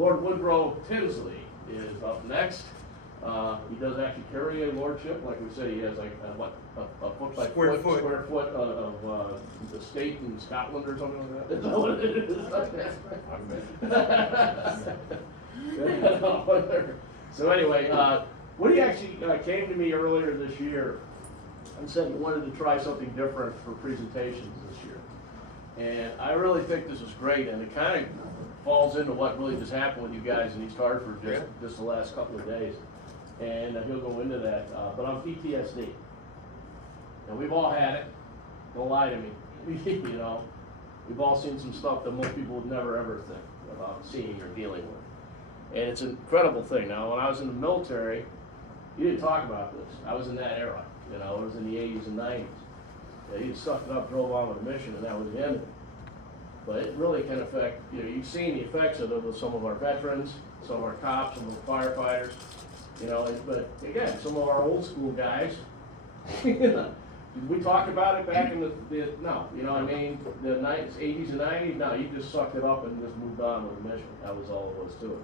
Lord Woodrow Tinsley is up next. He does actually carry a lordship, like we said. He has like a foot by Square foot of the state in Scotland or something like that. Is that what it is? So anyway, Woody actually came to me earlier this year and said he wanted to try something different for presentations this year. And I really think this is great, and it kind of falls into what really just happened with you guys in East Hartford just the last couple of days. And he'll go into that, but on PTSD. And we've all had it, don't lie to me. You know, we've all seen some stuff that most people would never ever think about seeing or dealing with. And it's an incredible thing. Now, when I was in the military, you didn't talk about this. I was in that era, you know, it was in the 80s and 90s. You just sucked it up, drove on with a mission, and that was the end of it. But it really can affect, you know, you've seen the effects of it with some of our veterans, some of our cops, some of the firefighters, you know, but again, some of our old school guys, you know, did we talk about it back in the no, you know what I mean, the 90s, 80s and 90s? No, you just sucked it up and just moved on with the mission. That was all it was to it.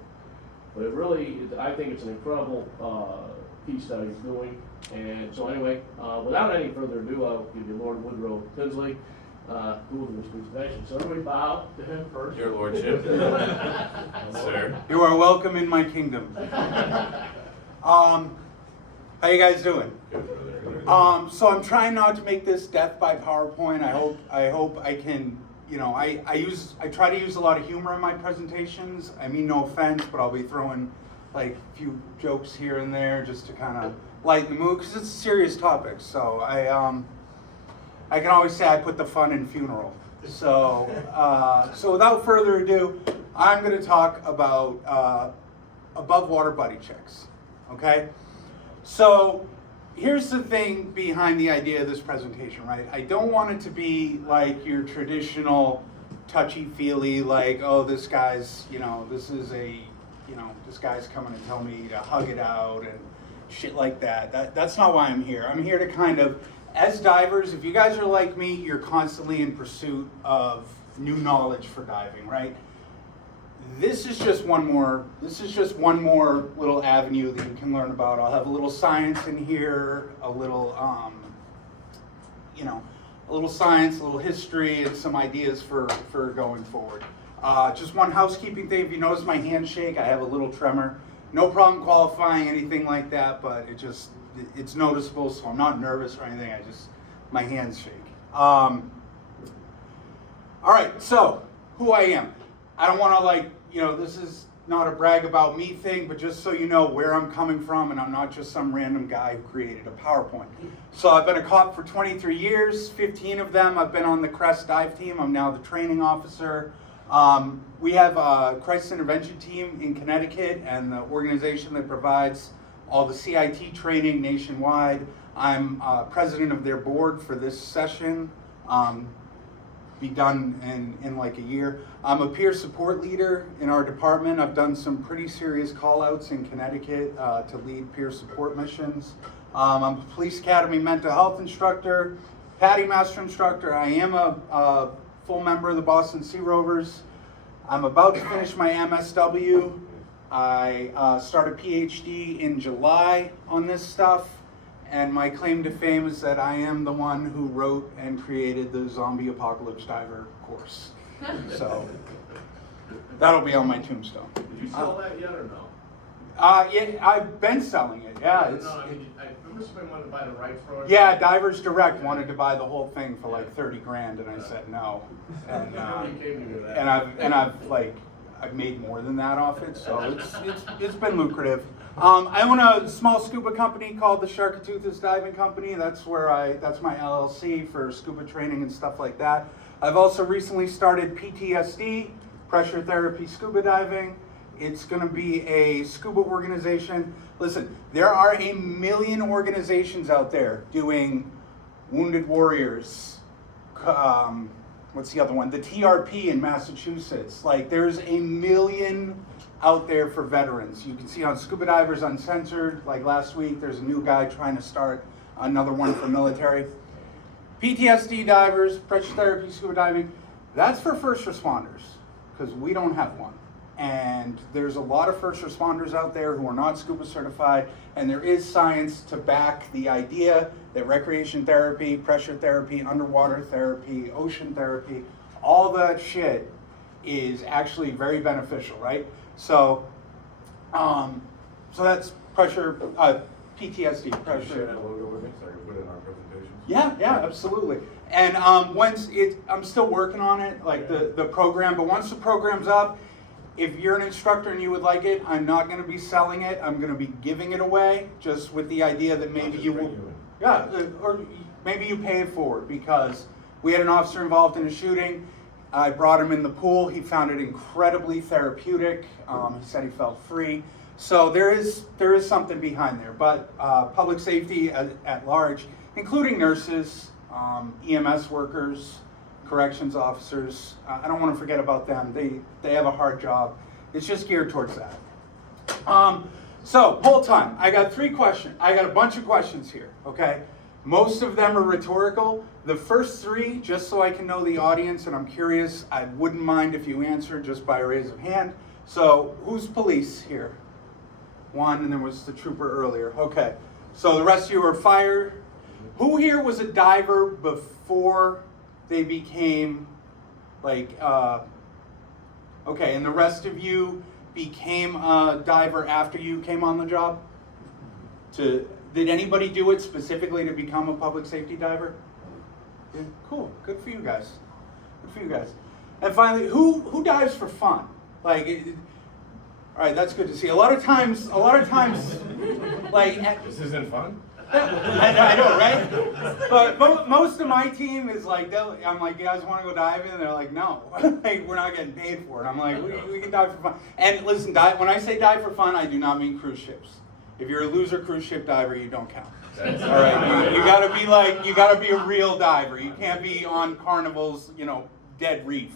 But it really, I think it's an incredible piece that he's doing. And so anyway, without any further ado, I'll give you Lord Woodrow Tinsley, who will do this presentation. So everybody bow to him first. Your Lordship. Sir. You are welcome in my kingdom. How you guys doing? Good, brother. So I'm trying not to make this death by PowerPoint. I hope I can, you know, I try to use a lot of humor in my presentations. I mean no offense, but I'll be throwing like a few jokes here and there just to kind of lighten the mood because it's a serious topic. So I can always say I put the fun in funeral. So so without further ado, I'm going to talk about above water buddy checks. Okay, so here's the thing behind the idea of this presentation, right? I don't want it to be like your traditional touchy-feely, like, oh, this guy's, you know, this is a, you know, this guy's coming to tell me to hug it out and shit like that. That's not why I'm here. I'm here to kind of, as divers, if you guys are like me, you're constantly in pursuit of new knowledge for diving, right? This is just one more little avenue that you can learn about. I'll have a little science in here, a little you know, a little science, a little history, and some ideas for going forward. Just one housekeeping thing. If you notice my handshake, I have a little tremor. No problem qualifying anything like that, but it's noticeable, so I'm not nervous or anything. My hands shake. All right, so who I am. I don't want to, like, you know, this is not a brag about me thing, but just so you know where I'm coming from, and I'm not just some random guy who created a PowerPoint. So I've been a cop for 23 years, 15 of them I've been on the Crest dive team. I'm now the training officer. We have a crisis intervention team in Connecticut, and the organization that provides all the CIT training nationwide. I'm president of their board for this session. Be done in like a year. I'm a peer support leader in our department. I've done some pretty serious call outs in Connecticut to lead peer support missions. I'm a police academy mental health instructor, PADI master instructor. I am a full member of the Boston Sea Rovers. I'm about to finish my MSW. I start a PhD in July on this stuff. And my claim to fame is that I am the one who wrote and created the Zombie Apocalypse Diver course. So that'll be on my tombstone. Did you sell that yet or no? Yeah, I've been selling it. Yeah, No, I mean, I remember somebody wanted to buy the rights for it. yeah. Divers Direct wanted to buy the whole thing for like 30 grand, and I said no. And I've made more than that off it, so it's been lucrative. I own a small scuba company called the Sharkatoothes Diving Company. That's my LLC for scuba training and stuff like that. I've also recently started PTSD, pressure therapy scuba diving. It's going to be a scuba organization. Listen, there are a million organizations out there doing Wounded Warriors. What's the other one? The TRP in Massachusetts. Like, there's a million out there for veterans. You can see on Scuba Divers Uncensored, like last week, there's a new guy trying to start another one for military. PTSD divers, pressure therapy, scuba diving, that's for first responders, because we don't have one. and there's a lot of first responders out there who are not scuba certified, and there is science to back the idea that recreation therapy, pressure therapy, underwater therapy, ocean therapy, all that shit is actually very beneficial, right? So, so that's pressure, PTSD, Can you share pressure. that logo with me so I can put it in our presentations? Yeah, absolutely. And once I'm still working on it, like the program, but once the program's up, if you're an instructor and you would like it, I'm not going to be selling it. I'm going to be giving it away, just with the idea that maybe you will, or maybe you pay it forward, because we had an officer involved in a shooting. I brought him in the pool. He found it incredibly therapeutic. He said he felt free. So there is something behind there. But public safety at large, including nurses, EMS workers, corrections officers, I don't want to forget about them. They have a hard job. It's just geared towards that. So hold time. I got 3 questions. I got a bunch of questions here. Okay. Most of them are rhetorical. The first 3, just so I can know the audience, and I'm curious, I wouldn't mind if you answered just by a raise of hand. So who's police here? 1, and there was the trooper earlier. Okay. So the rest of you are fire. Who here was a diver before they became like, okay, and the rest of you became a diver after you came on the job? Did anybody do it specifically to become a public safety diver? Yeah, cool, good for you guys. Good for you guys. And finally, who dives for fun? Like, all right, that's good to see. A lot of times, like, This isn't fun? I know, right? But most of my team is like, I'm like, you guys want to go diving? And they're like, no, like, we're not getting paid for it. I'm like, we can dive for fun. And listen, when I say dive for fun, I do not mean cruise ships. If you're a loser cruise ship diver, you don't count. All right, you gotta be a real diver. You can't be on Carnival's, dead reef.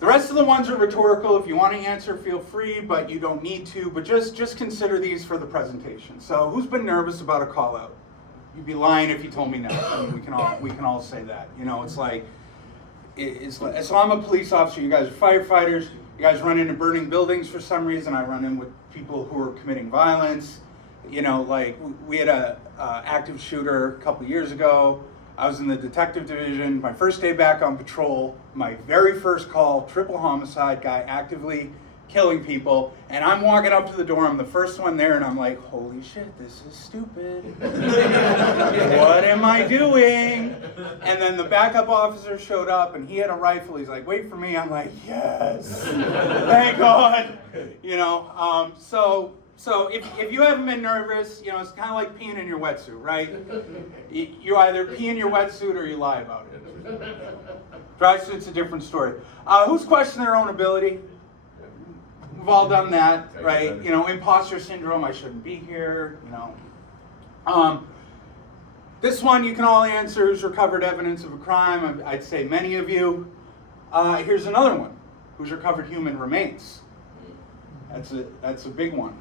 The rest of the ones are rhetorical. If you want to answer, feel free, but you don't need to. But just consider these for the presentation. So, who's been nervous about a call out? You'd be lying if you told me no. I mean, we can all say that. It's like, so I'm a police officer. You guys are firefighters. You guys run into burning buildings for some reason. I run in with people who are committing violence. Like we had a active shooter a couple years ago. I was in the detective division. My first day back on patrol, my very first call, triple homicide, guy actively killing people. And I'm walking up to the door. I'm the first one there, and I'm like, holy shit, this is stupid. What am I doing? And then the backup officer showed up, and he had a rifle. He's like, wait for me. I'm like, yes, thank God. So if you haven't been nervous, it's kind of like peeing in your wetsuit, right? You either pee in your wetsuit or you lie about it. Dry suit's a different story. Who's questioning their own ability? We've all done that, right? Imposter syndrome, I shouldn't be here, This one you can all answer is recovered evidence of a crime. I'd say many of you. Here's another one. Who's recovered human remains? That's a big one.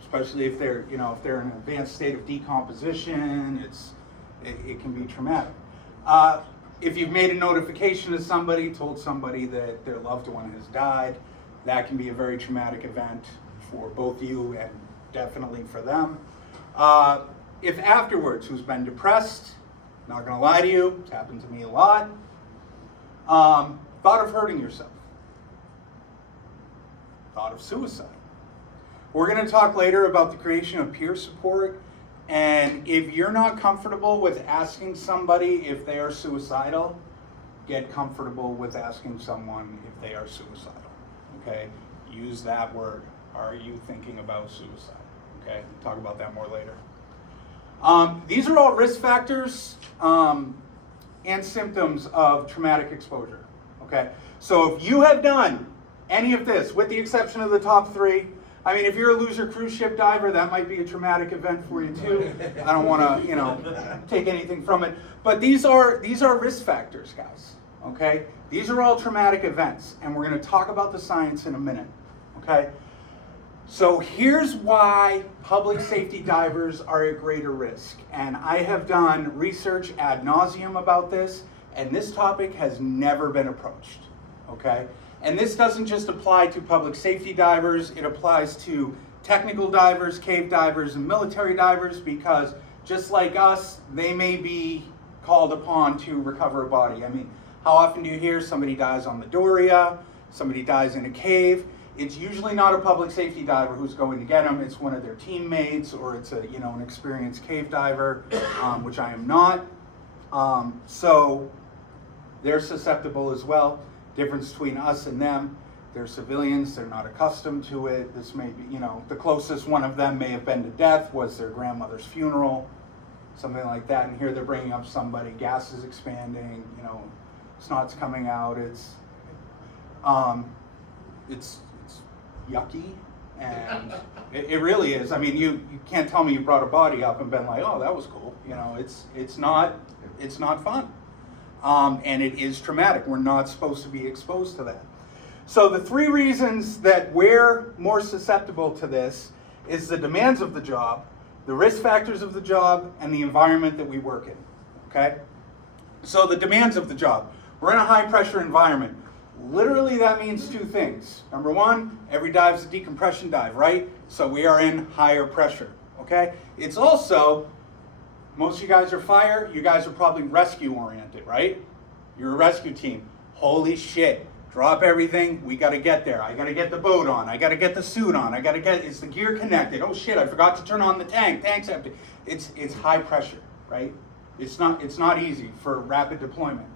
Especially if they're in an advanced state of decomposition, it can be traumatic. If you've made a notification to somebody, told somebody that their loved one has died, that can be a very traumatic event for both you and definitely for them. If afterwards, who's been depressed, not gonna lie to you, it's happened to me a lot, thought of hurting yourself, thought of suicide. We're going to talk later about the creation of peer support, and if you're not comfortable with asking somebody if they are suicidal, get comfortable with asking someone if they are suicidal, okay? Use that word. Are you thinking about suicide? Okay, we'll talk about that more later. These are all risk factors and symptoms of traumatic exposure, okay? So if you have done any of this, with the exception of the top 3, I mean, if you're a loser cruise ship diver, that might be a traumatic event for you too. I don't want to, take anything from it. But these are risk factors, guys. Okay? These are all traumatic events, and we're going to talk about the science in a minute. Okay? So here's why public safety divers are at greater risk. And I have done research ad nauseum about this, and this topic has never been approached. Okay? And this doesn't just apply to public safety divers, it applies to technical divers, cave divers, and military divers, because just like us, they may be called upon to recover a body. I mean, how often do you hear somebody dies on the Doria, somebody dies in a cave? It's usually not a public safety diver who's going to get them. It's one of their teammates, or it's an experienced cave diver, which I am not. So they're susceptible as well. Difference between us and them: they're civilians. They're not accustomed to it. This may be, the closest one of them may have been to death was their grandmother's funeral, something like that. And here they're bringing up somebody. Gas is expanding. Snot's coming out. It's yucky, and it really is. I mean, you can't tell me you brought a body up and been like, oh, that was cool. It's not fun, and it is traumatic. We're not supposed to be exposed to that. So the 3 reasons that we're more susceptible to this is the demands of the job, the risk factors of the job, and the environment that we work in. Okay. So the demands of the job. We're in a high pressure environment. Literally, that means 2 things. Number 1, every dive is a decompression dive, right? So we are in higher pressure, okay? It's also, most of you guys are fire, you guys are probably rescue oriented, right? You're a rescue team. Holy shit, drop everything, we gotta get there. I gotta get the boat on, I gotta get the suit on, is the gear connected? Oh shit, I forgot to turn on the tank's empty. It's high pressure, right? It's not easy for rapid deployment.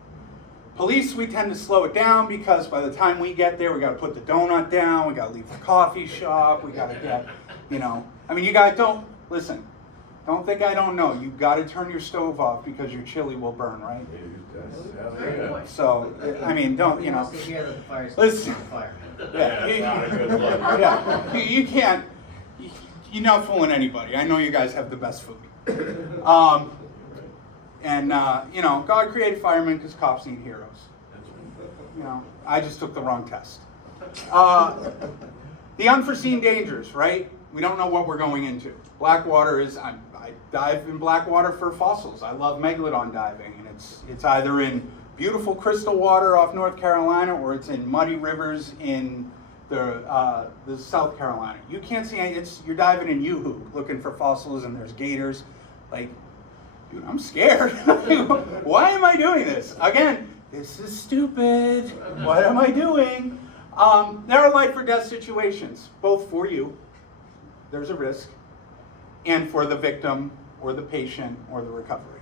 Police, we tend to slow it down because by the time we get there, we got to put the donut down, we got to leave the coffee shop, we got to get, I mean, you guys don't think I don't know. You got to turn your stove off because your chili will burn, right? So, I mean, listen, you can't, you're not fooling anybody. I know you guys have the best food. God created firemen because cops need heroes. I just took the wrong test. The unforeseen dangers, right? We don't know what we're going into. Blackwater is, I dive in Blackwater for fossils. I love megalodon diving, and it's either in beautiful crystal water off North Carolina or it's in muddy rivers in the South Carolina. You can't see any, you're diving in Yoo-hoo looking for fossils, and there's gators. Like, dude, I'm scared. Why am I doing this? Again, this is stupid. What am I doing? There are life or death situations, both for you, there's a risk, and for the victim or the patient or the recovery.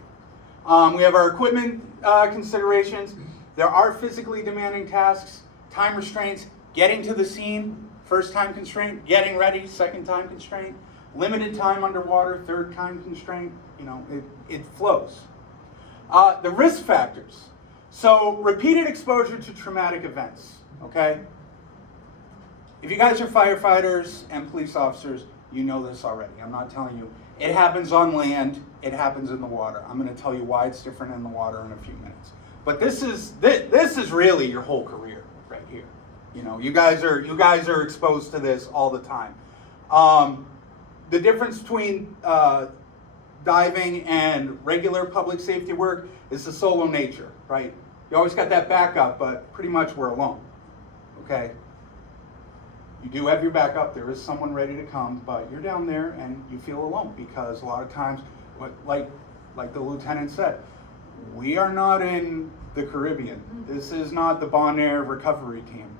We have our equipment considerations. There are physically demanding tasks, time restraints, getting to the scene, first time constraint, getting ready, second time constraint, limited time underwater, third time constraint. It flows. The risk factors. So repeated exposure to traumatic events, okay? If you guys are firefighters and police officers, you know this already. I'm not telling you. It happens on land, it happens in the water. I'm going to tell you why it's different in the water in a few minutes. But this is really your whole career right here. You guys are exposed to this all the time. The difference between diving and regular public safety work is the solo nature, right? You always got that backup, but pretty much we're alone, okay? You do have your backup, there is someone ready to come, but you're down there and you feel alone because a lot of times, like the lieutenant said, we are not in the Caribbean. This is not the Bonaire recovery team.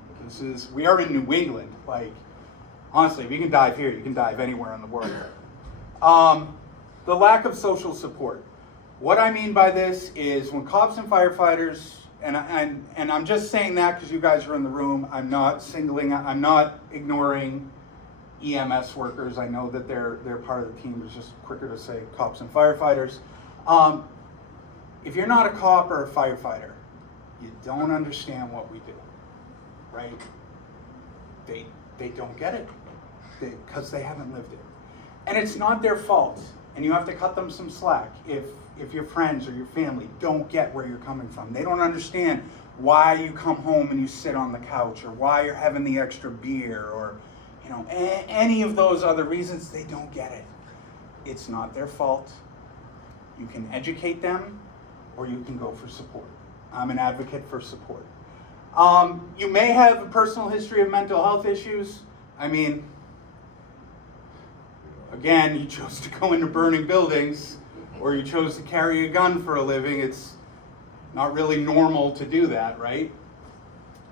We are in New England. Like, honestly, if you can dive here, you can dive anywhere in the world. The lack of social support. What I mean by this is when cops and firefighters, and I'm just saying that because you guys are in the room, I'm not ignoring EMS workers. I know that they're part of the team. It's just quicker to say cops and firefighters. If you're not a cop or a firefighter, you don't understand what we do, right? They don't get it because they haven't lived it. And it's not their fault. And you have to cut them some slack if your friends or your family don't get where you're coming from. They don't understand why you come home and you sit on the couch, or why you're having the extra beer, or any of those other reasons. They don't get it. It's not their fault. You can educate them, or you can go for support. I'm an advocate for support. You may have a personal history of mental health issues. I mean, again, you chose to go into burning buildings, or you chose to carry a gun for a living. It's not really normal to do that, right?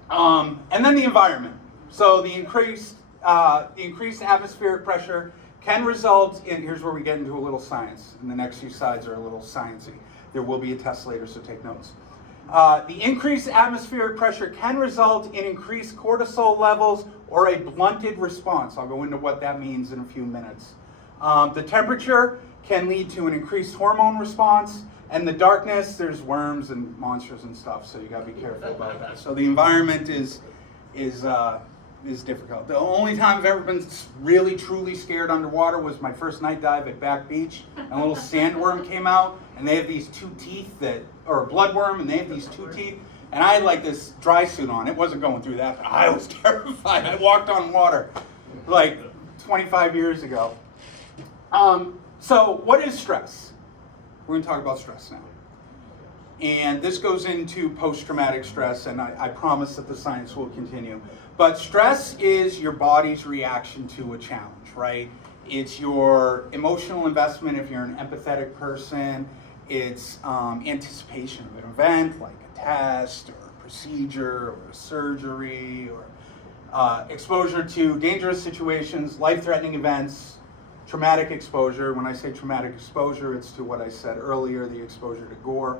And then the environment. So the increased atmospheric pressure can result in, here's where we get into a little science, and the next few slides are a little sciencey. There will be a test later, so take notes. The increased atmospheric pressure can result in increased cortisol levels or a blunted response. I'll go into what that means in a few minutes. The temperature can lead to an increased hormone response, and the darkness, there's worms and monsters and stuff, so you gotta be careful about that. So the environment is difficult. The only time I've ever been really truly scared underwater was my first night dive at Back Beach, and a little sandworm came out, and they have these two teeth or a bloodworm, and they have these two teeth, and I had like this dry suit on. It wasn't going through that, but I was terrified. I walked on water like 25 years ago. So what is stress? We're going to talk about stress now. And this goes into post-traumatic stress, and I promise that the science will continue. But stress is your body's reaction to a challenge, right? It's your emotional investment if you're an empathetic person. It's anticipation of an event, like a test or a procedure or a surgery, or exposure to dangerous situations, life-threatening events, traumatic exposure. When I say traumatic exposure, it's to what I said earlier, the exposure to gore.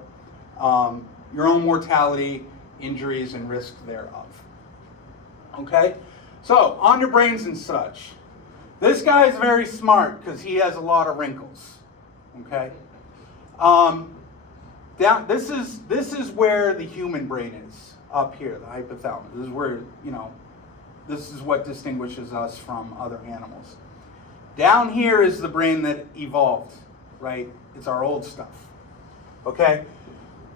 Your own mortality, injuries, and risk thereof. Okay? So, on to brains and such. This guy is very smart because he has a lot of wrinkles. Okay? This is where the human brain is, up here, the hypothalamus. This is where, this is what distinguishes us from other animals. Down here is the brain that evolved, right? It's our old stuff. Okay?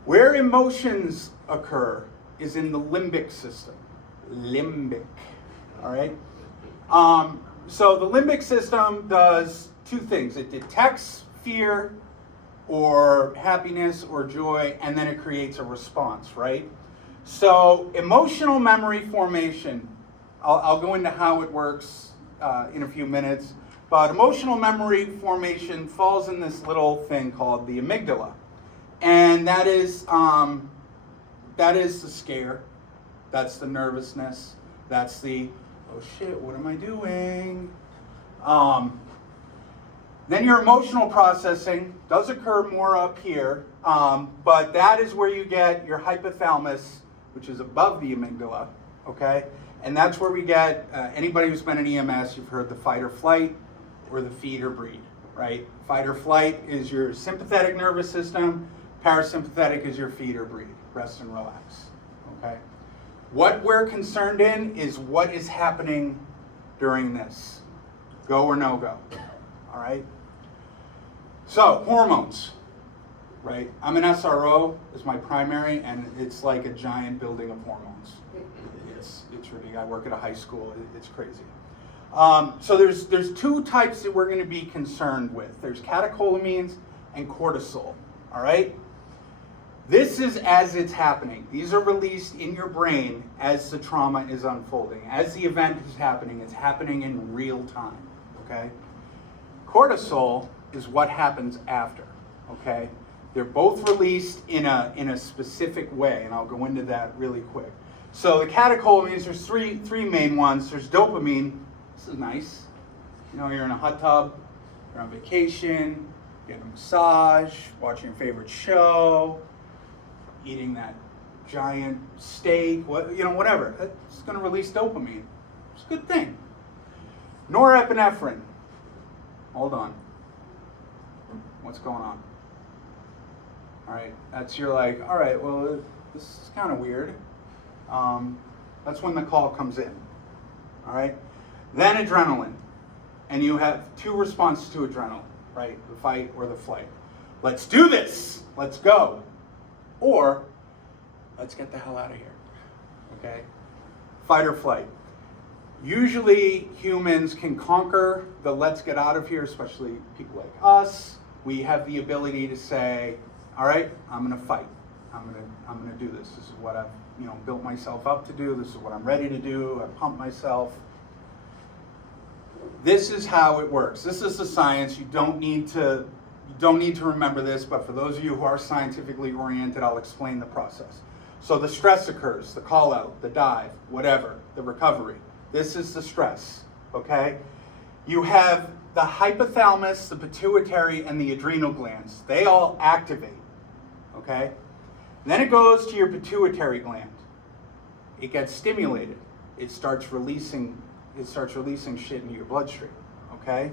Where emotions occur is in the limbic system. Limbic. All right? So the limbic system does two things. It detects fear or happiness or joy, and then it creates a response, right? So emotional memory formation, I'll go into how it works in a few minutes, but emotional memory formation falls in this little thing called the amygdala. And that is the scare, that's the nervousness, that's the, oh shit, what am I doing? Then your emotional processing does occur more up here, but that is where you get your hypothalamus, which is above the amygdala, okay? And that's where we get, anybody who's been in EMS, you've heard the fight or flight or the feed or breed, right? Fight or flight is your sympathetic nervous system, parasympathetic is your feed or breed, rest and relax, okay? What we're concerned in is what is happening during this, go or no go, all right? So, hormones, right? I'm an SRO, is my primary, and it's like a giant building of hormones. It's really, I work at a high school, it's crazy. So there's two types that we're going to be concerned with. There's catecholamines and cortisol, all right? This is as it's happening. These are released in your brain as the trauma is unfolding. As the event is happening, it's happening in real time, okay? Cortisol is what happens after, okay? They're both released in a specific way, and I'll go into that really quick. So the catecholamines, there's three main ones. There's dopamine. This is nice. You're in a hot tub, you're on vacation, getting a massage, watching your favorite show, eating that giant steak, whatever. It's going to release dopamine. It's a good thing. Norepinephrine. Hold on. What's going on? All right, you're like, all right, well, this is kind of weird. That's when the call comes in. All right? Then adrenaline. And you have two responses to adrenaline, right? The fight or the flight. Let's do this. Let's go. Or, let's get the hell out of here. Okay? Fight or flight. Usually humans can conquer the let's get out of here, especially people like us. We have the ability to say, all right, I'm going to fight. I'm gonna do this. This is what I've, built myself up to do. This is what I'm ready to do. I pump myself. This is how it works. This is the science. You don't need to remember this, but for those of you who are scientifically oriented, I'll explain the process. So the stress occurs, the call out, the dive, whatever, the recovery. This is the stress, okay? You have the hypothalamus, the pituitary, and the adrenal glands. They all activate, okay? Then it goes to your pituitary gland. It gets stimulated. It starts releasing shit into your bloodstream, okay?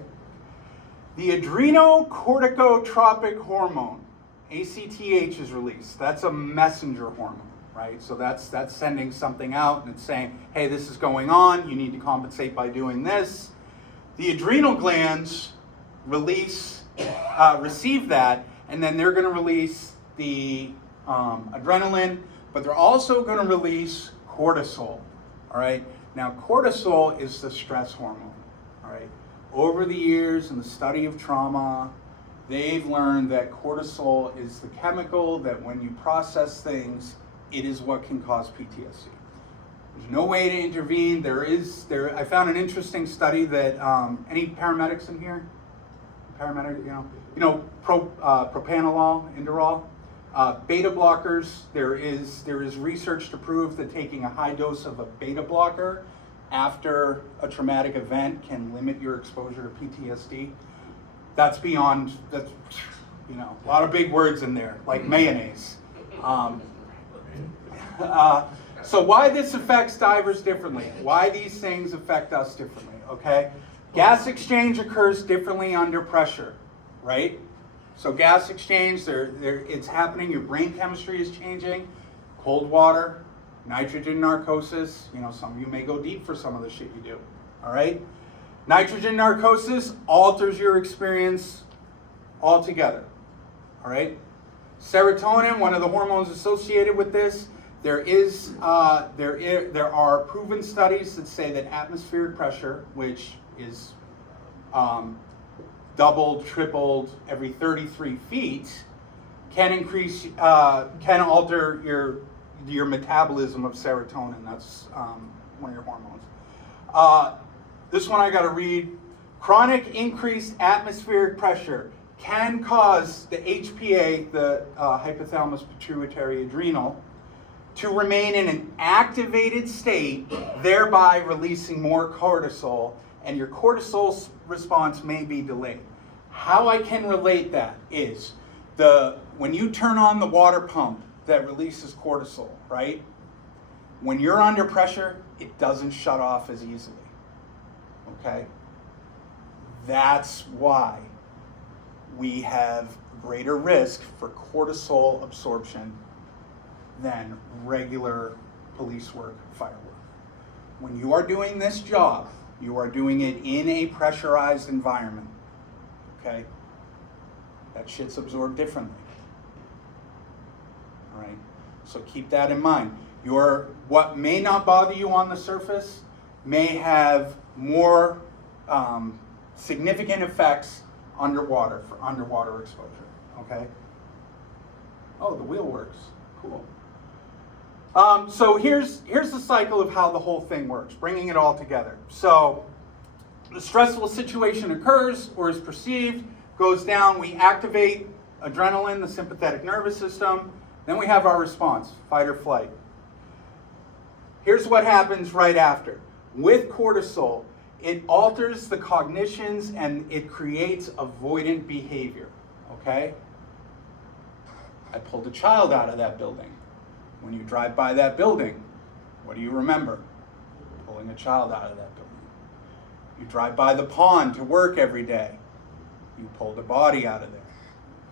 The adrenocorticotropic hormone, ACTH, is released. That's a messenger hormone, right? So that's sending something out and it's saying, hey, this is going on. You need to compensate by doing this. The adrenal glands receive that, and then they're going to release the adrenaline, but they're also going to release cortisol, all right? Now, cortisol is the stress hormone, all right? Over the years in the study of trauma, they've learned that cortisol is the chemical that when you process things, it is what can cause PTSD. There's no way to intervene. I found an interesting study that, any paramedics in here? Paramedic, propanolol, Inderol. Beta blockers, there is research to prove that taking a high dose of a beta blocker after a traumatic event can limit your exposure to PTSD. That's a lot of big words in there, like mayonnaise. So why this affects divers differently? Why these things affect us differently, okay? Gas exchange occurs differently under pressure, right? So gas exchange, it's happening, your brain chemistry is changing. Cold water, nitrogen narcosis, some of you may go deep for some of the shit you do, all right? Nitrogen narcosis alters your experience altogether, all right? Serotonin, one of the hormones associated with this, there are proven studies that say that atmospheric pressure, which is doubled, tripled every 33 feet, can alter your metabolism of serotonin. That's one of your hormones. This one I got to read. Chronic increased atmospheric pressure can cause the HPA, the hypothalamus pituitary adrenal, to remain in an activated state, thereby releasing more cortisol, and your cortisol response may be delayed. How I can relate that is when you turn on the water pump that releases cortisol, right? When you're under pressure, it doesn't shut off as easily, okay? That's why we have greater risk for cortisol absorption than regular police work, fire work. When you are doing this job, you are doing it in a pressurized environment, okay? That shit's absorbed differently, all right? So keep that in mind. What may not bother you on the surface may have more significant effects underwater for underwater exposure, okay? Oh, the wheel works, cool. So here's the cycle of how the whole thing works, bringing it all together. So the stressful situation occurs or is perceived, goes down, we activate adrenaline, the sympathetic nervous system, then we have our response, fight or flight. Here's what happens right after. With cortisol, it alters the cognitions and it creates avoidant behavior, okay? I pulled a child out of that building. When you drive by that building, what do you remember? Pulling a child out of that building. You drive by the pond to work every day. You pulled a body out of there.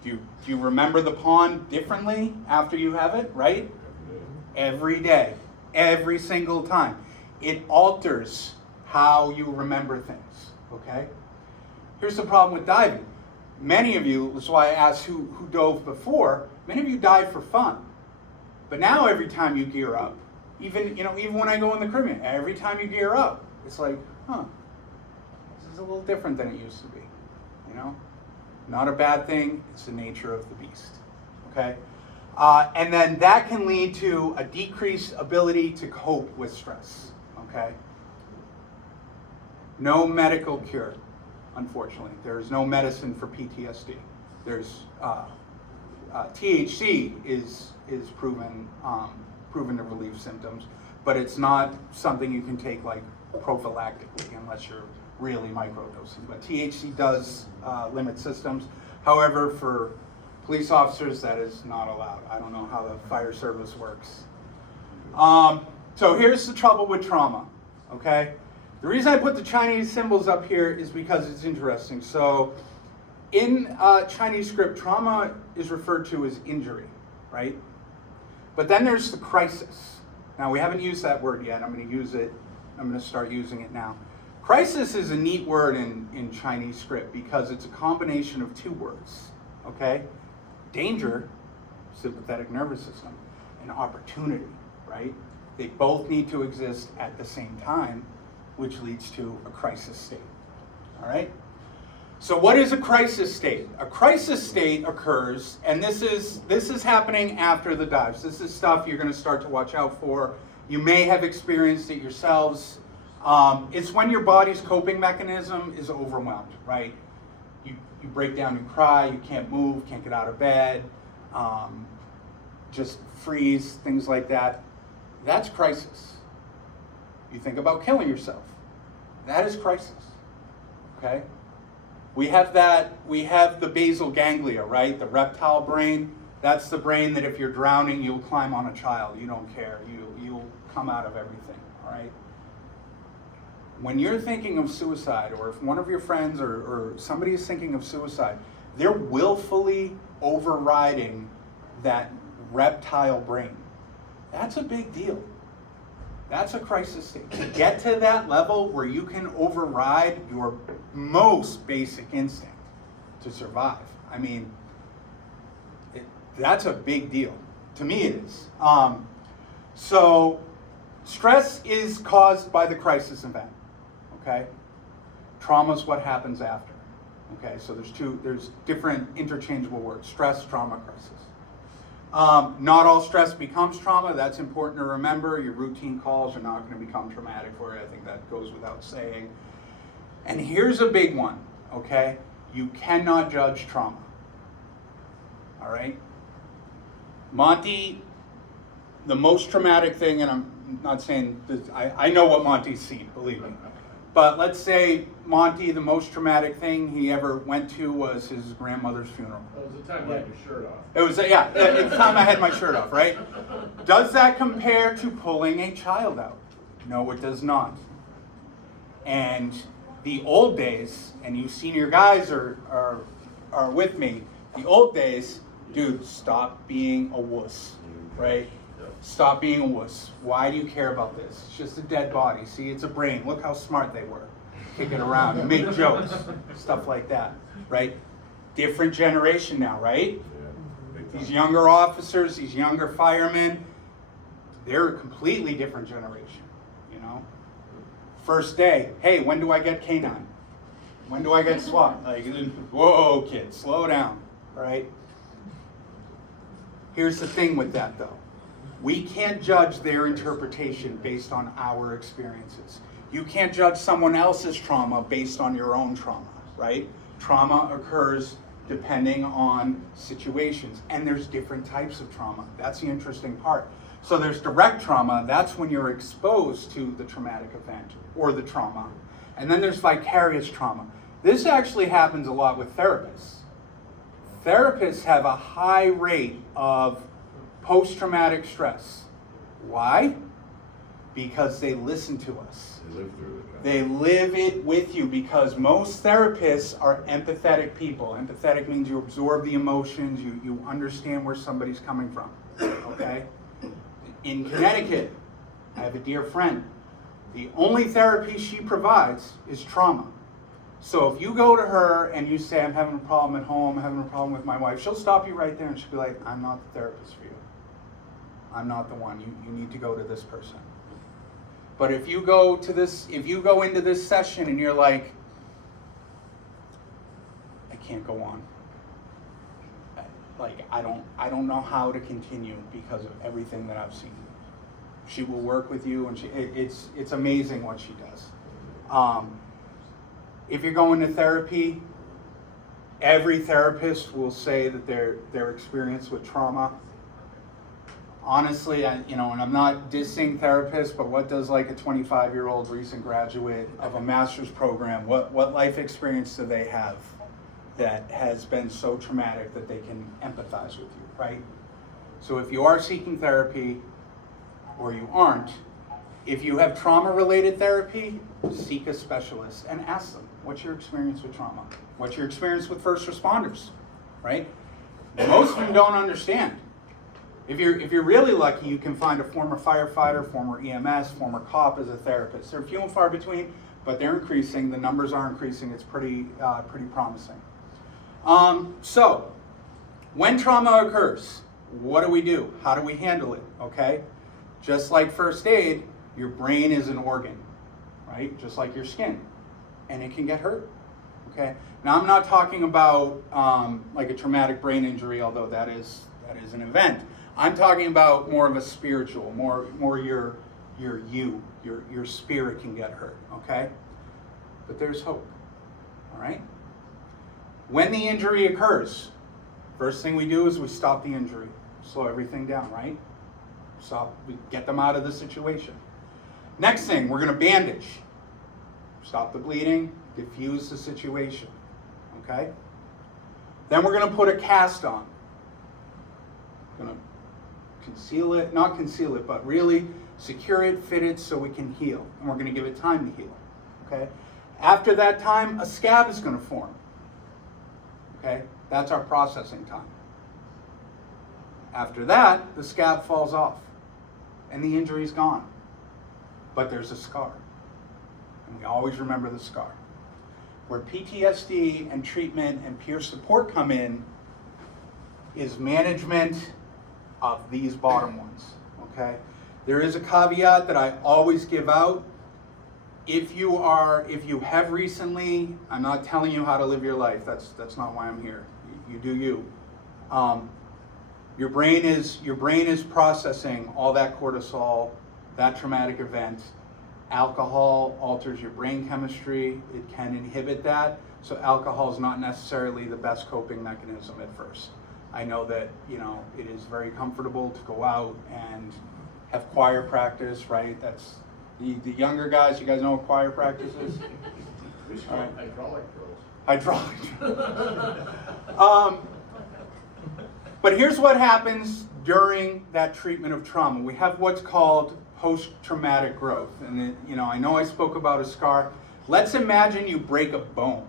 Do you remember the pond differently after you have it, right? Every day. Every single time. It alters how you remember things, okay? Here's the problem with diving. Many of you, that's why I asked who dove before, many of you dive for fun. But now every time you gear up, even when I go in the Caribbean, every time you gear up, it's like, this is a little different than it used to be, Not a bad thing, it's the nature of the beast, okay? And then that can lead to a decreased ability to cope with stress, okay? No medical cure, unfortunately. There's no medicine for PTSD. There's THC is proven to relieve symptoms, but it's not something you can take like prophylactically unless you're really microdosing. But THC does limit symptoms. However, for police officers, that is not allowed. I don't know how the fire service works. So here's the trouble with trauma, okay? The reason I put the Chinese symbols up here is because it's interesting. So in Chinese script, trauma is referred to as injury, right? But then there's the crisis. Now, we haven't used that word yet. I'm going to use it. I'm going to start using it now. Crisis is a neat word in Chinese script because it's a combination of two words, okay? Danger, sympathetic nervous system, and opportunity, right? They both need to exist at the same time, which leads to a crisis state, all right? So what is a crisis state? A crisis state occurs, and this is happening after the dives. This is stuff you're going to start to watch out for. You may have experienced it yourselves. It's when your body's coping mechanism is overwhelmed, right? You break down and cry, you can't move, can't get out of bed, just freeze, things like that. That's crisis. You think about killing yourself. That is crisis, okay? We have the basal ganglia, right? The reptile brain. That's the brain that if you're drowning, you'll climb on a child. You don't care. You'll come out of everything, all right? When you're thinking of suicide, or if one of your friends or somebody is thinking of suicide, they're willfully overriding that reptile brain. That's a big deal. That's a crisis state. To get to that level where you can override your most basic instinct to survive. I mean, that's a big deal. To me it is. So stress is caused by the crisis event, okay? Trauma is what happens after, okay? So there's different interchangeable words: stress, trauma, crisis. Not all stress becomes trauma. That's important to remember. Your routine calls are not going to become traumatic for you. I think that goes without saying. And here's a big one, okay? You cannot judge trauma, all right? Monty, the most traumatic thing, and I'm not saying this, I know what Monty's seen, believe me. But let's say Monty, the most traumatic thing he ever went to was his grandmother's funeral. That was the time you had your shirt off. It was, yeah, at the time I had my shirt off, right? Does that compare to pulling a child out? No, it does not. And the old days, and you senior guys are with me, the old days, dude, stop being a wuss, right? Stop being a wuss. Why do you care about this? It's just a dead body. See, it's a brain. Look how smart they were. Kick it around and make jokes, stuff like that, right? Different generation now, right? These younger officers, these younger firemen, they're a completely different generation, you know? First day, hey, when do I get K9? When do I get SWAT? Like, whoa, kid, slow down, all right? Here's the thing with that, though. We can't judge their interpretation based on our experiences. You can't judge someone else's trauma based on your own trauma, right? Trauma occurs depending on situations, and there's different types of trauma. That's the interesting part. So there's direct trauma. That's when you're exposed to the traumatic event or the trauma. And then there's vicarious trauma. This actually happens a lot with therapists. Therapists have a high rate of post-traumatic stress. Why? Because they listen to us. They live through it. They live it with you, because most therapists are empathetic people. Empathetic means you absorb the emotions, you understand where somebody's coming from, okay? In Connecticut, I have a dear friend. The only therapy she provides is trauma. So if you go to her and you say, I'm having a problem at home, I'm having a problem with my wife, she'll stop you right there and she'll be like, I'm not the therapist for you. I'm not the one. You need to go to this person. But if you go into this session and you're like, I can't go on. like, I don't know how to continue because of everything that I've seen. She will work with you, and it's amazing what she does. If you're going to therapy, every therapist will say that their experience with trauma. Honestly, and I'm not dissing therapists, but what does like a 25-year-old recent graduate of a master's program, what life experience do they have that has been so traumatic that they can empathize with you, right? So if you are seeking therapy, or you aren't, if you have trauma-related therapy, seek a specialist and ask them, what's your experience with trauma? What's your experience with first responders, right? Most of them don't understand. If you're really lucky, you can find a former firefighter, former EMS, former cop as a therapist. They're few and far between, but they're increasing. The numbers are increasing. It's pretty promising. So, when trauma occurs, what do? How do we handle it? Okay, just like first aid, your brain is an organ, right? Just like your skin, and it can get hurt. Okay. Now I'm not talking about like a traumatic brain injury, although that is an event. I'm talking about more of a spiritual, more your spirit can get hurt, okay? But there's hope, all right? When the injury occurs, first thing we do is we stop the injury, slow everything down, right? We get them out of the situation. Next thing, we're gonna bandage. Stop the bleeding, diffuse the situation, okay? Then we're gonna put a cast on. Gonna conceal it, not conceal it, but really secure it, fit it so we can heal. And we're gonna give it time to heal, okay? After that time, a scab is gonna form, okay? That's our processing time. After that, the scab falls off and the injury's gone. But there's a scar. And we always remember the scar. Where PTSD and treatment and peer support come in is management of these bottom ones, okay? There is a caveat that I always give out. If you have recently, I'm not telling you how to live your life. That's not why I'm here. You do you. Your brain is processing all that cortisol, that traumatic event. Alcohol alters your brain chemistry. It can inhibit that. So alcohol is not necessarily the best coping mechanism at first. I know that, it is very comfortable to go out and have choir practice, right? That's the younger guys, you guys know what choir practice is? We used to call it hydraulic drills. Hydraulic. But here's what happens during that treatment of trauma. We have what's called post-traumatic growth. And I know I spoke about a scar. Let's imagine you break a bone,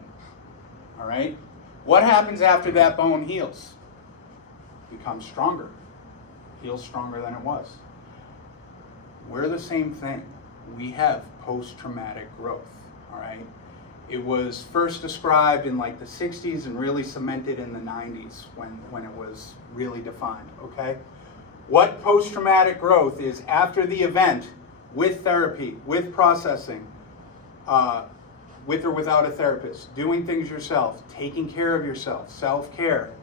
all right? What happens after that bone heals? It becomes stronger, heals stronger than it was. We're the same thing. We have post-traumatic growth, all right? It was first described in like the 60s and really cemented in the 90s when it was really defined, okay? What post-traumatic growth is after the event, with therapy, with processing, with or without a therapist, doing things yourself, taking care of yourself, self-care.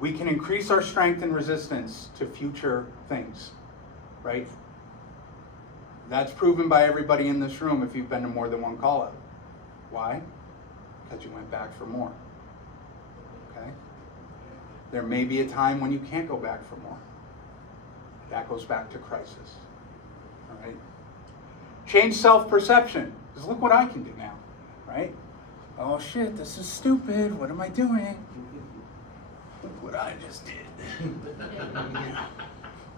We can increase our strength and resistance to future things, right? That's proven by everybody in this room if you've been to more than one call-out. Why? Because you went back for more, okay? There may be a time when you can't go back for more. That goes back to crisis, all right? Change self-perception, because look what I can do now, right? Oh shit, this is stupid, what am I doing? Look what I just did.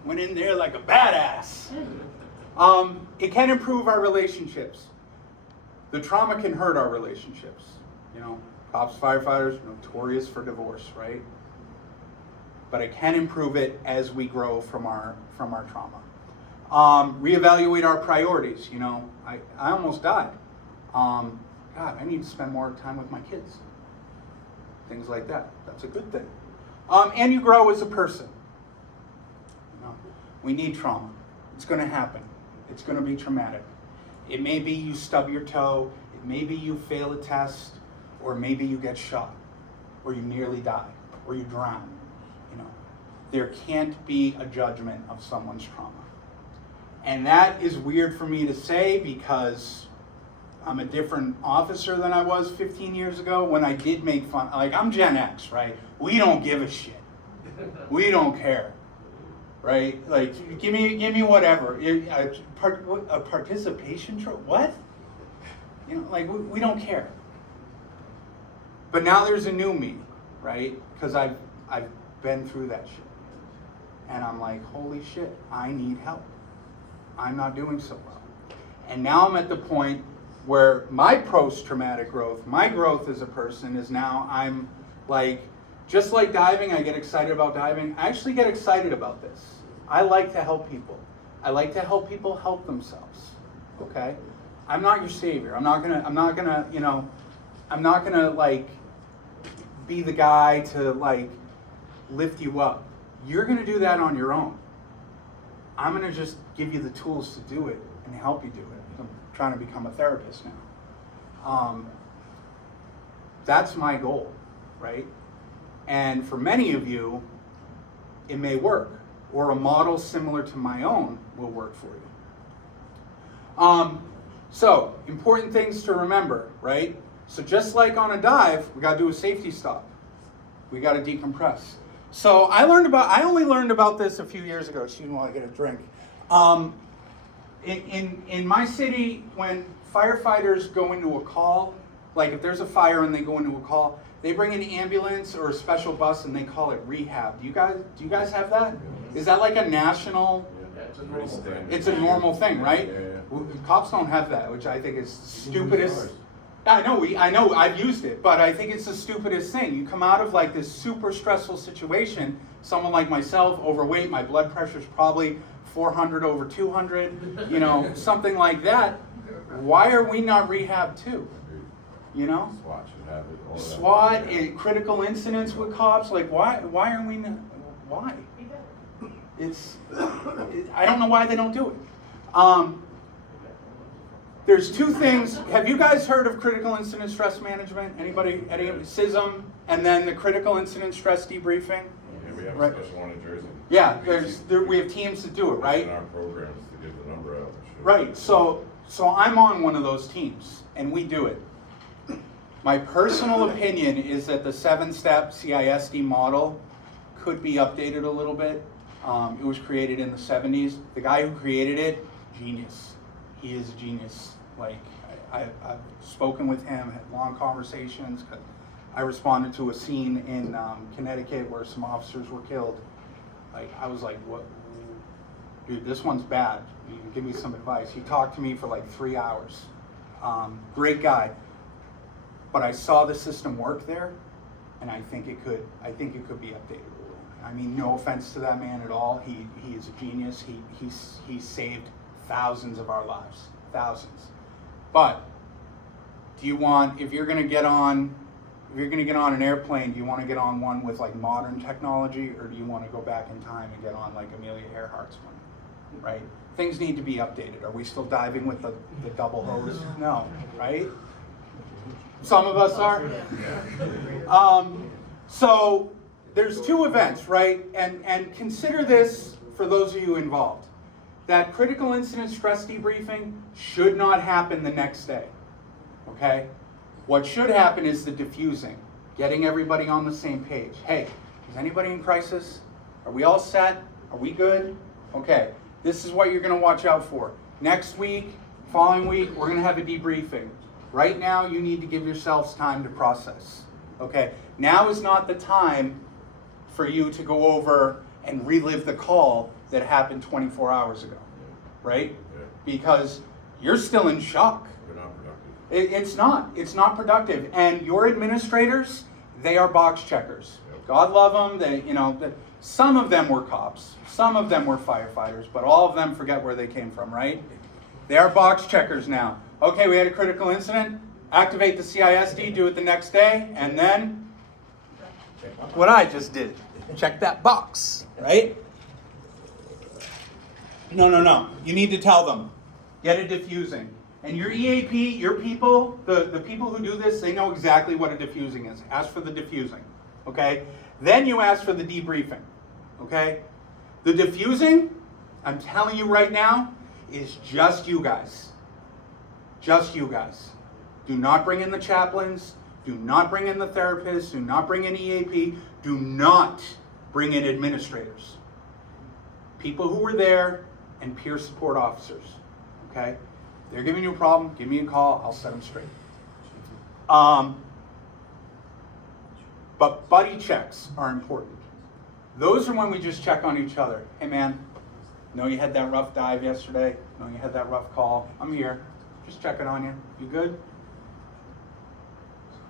Went in there like a badass. It can improve our relationships. The trauma can hurt our relationships. Cops, firefighters, notorious for divorce, right? But it can improve it as we grow from our trauma. Reevaluate our priorities. I almost died. God, I need to spend more time with my kids. Things like that. That's a good thing. And you grow as a person. We need trauma. It's going to happen. It's going to be traumatic. It may be you stub your toe, it may be you fail a test, or maybe you get shot, or you nearly die, or you drown. You know, there can't be a judgment of someone's trauma. And that is weird for me to say because I'm a different officer than I was 15 years ago when I did make fun. Like, I'm Gen X, right? We don't give a shit. We don't care, right? Like, give me whatever. A participation trophy? What? You know, like, we don't care. But now there's a new me, right? Because I've been through that shit. And I'm like, holy shit, I need help. I'm not doing so well. And now I'm at the point where my post-traumatic growth, my growth as a person is now I'm like, just like diving, I get excited about diving. I actually get excited about this. I like to help people. I like to help people help themselves, okay? I'm not your savior. I'm not gonna, you know, I'm not gonna like be the guy to like lift you up. You're gonna do that on your own. I'm gonna just give you the tools to do it and help you do it. I'm trying to become a therapist now. That's my goal, right? And for many of you, it may work, or a model similar to my own will work for you. So, important things to remember, right? So just like on a dive, we gotta do a safety stop. We gotta decompress. So I only learned about this a few years ago. Excuse me while I get a drink. In my city, when firefighters go into a call, like if there's a fire and they go into a call, they bring an ambulance or a special bus and they call it rehab. Do you guys have that? Is that like a national? Yeah, it's a normal thing. It's a normal thing, right? Yeah. Cops don't have that, which I think is stupidest. I know, I've used it, but I think it's the stupidest thing. You come out of like this super stressful situation, someone like myself, overweight, my blood pressure's probably 400 over 200, you know, something like that. Why are we not rehab too? You know? SWAT should have it. All of that. SWAT, critical incidents with cops, like why are we not, why? I don't know why they don't do it. There's two things. Have you guys heard of critical incident stress management? Anybody? CISM, and then the critical incident stress debriefing? Yeah, we have Right. a special one in Jersey. Yeah, we have teams that do it, right? In our programs to get the number out. Sure. Right, so I'm on one of those teams, and we do it. My personal opinion is that the 7-step CISD model could be updated a little bit. It was created in the 70s. The guy who created it, genius. He is a genius. Like, I've spoken with him, had long conversations. I responded to a scene in Connecticut where some officers were killed. Like, I was like, what? Dude, this one's bad. You can give me some advice. He talked to me for like 3 hours. Great guy. But I saw the system work there, and I think it could be updated a little. I mean, no offense to that man at all. He is a genius. He saved thousands of our lives, thousands. But do you want, if you're gonna get on an airplane, do you want to get on one with like modern technology, or do you want to go back in time and get on like Amelia Earhart's one, right? Things need to be updated. Are we still diving with the double hose? No, right? Some of us are. So there's two events, right? And consider this for those of you involved. That critical incident stress debriefing should not happen the next day, okay? What should happen is the diffusing, getting everybody on the same page. Hey, is anybody in crisis? Are we all set? Are we good? Okay, this is what you're gonna watch out for. Next week, following week, we're gonna have a debriefing. Right now, you need to give yourselves time to process, okay? Now is not the time for you to go over and relive the call that happened 24 hours ago, right? Yeah. Because you're still in shock. They're not productive. It's not productive. And your administrators, they are box checkers. Yep. God love them. Some of them were cops, some of them were firefighters, but all of them forget where they came from, right? They are box checkers now. Okay, we had a critical incident, activate the CISD, do it the next day, and then what I just did, check that box, right? No. You need to tell them. Get it diffusing. And your EAP, your people, the people who do this, they know exactly what a diffusing is. Ask for the diffusing. okay? Then you ask for the debriefing, okay? The diffusing, I'm telling you right now, is just you guys. Just you guys. Do not bring in the chaplains. Do not bring in the therapists. Do not bring in EAP. Do not bring in administrators. People who are there and peer support officers, okay? They're giving you a problem, give me a call, I'll set them straight. But buddy checks are important. Those are when we just check on each other. Hey man, know you had that rough dive yesterday, know you had that rough call, I'm here, just checking on you, you good?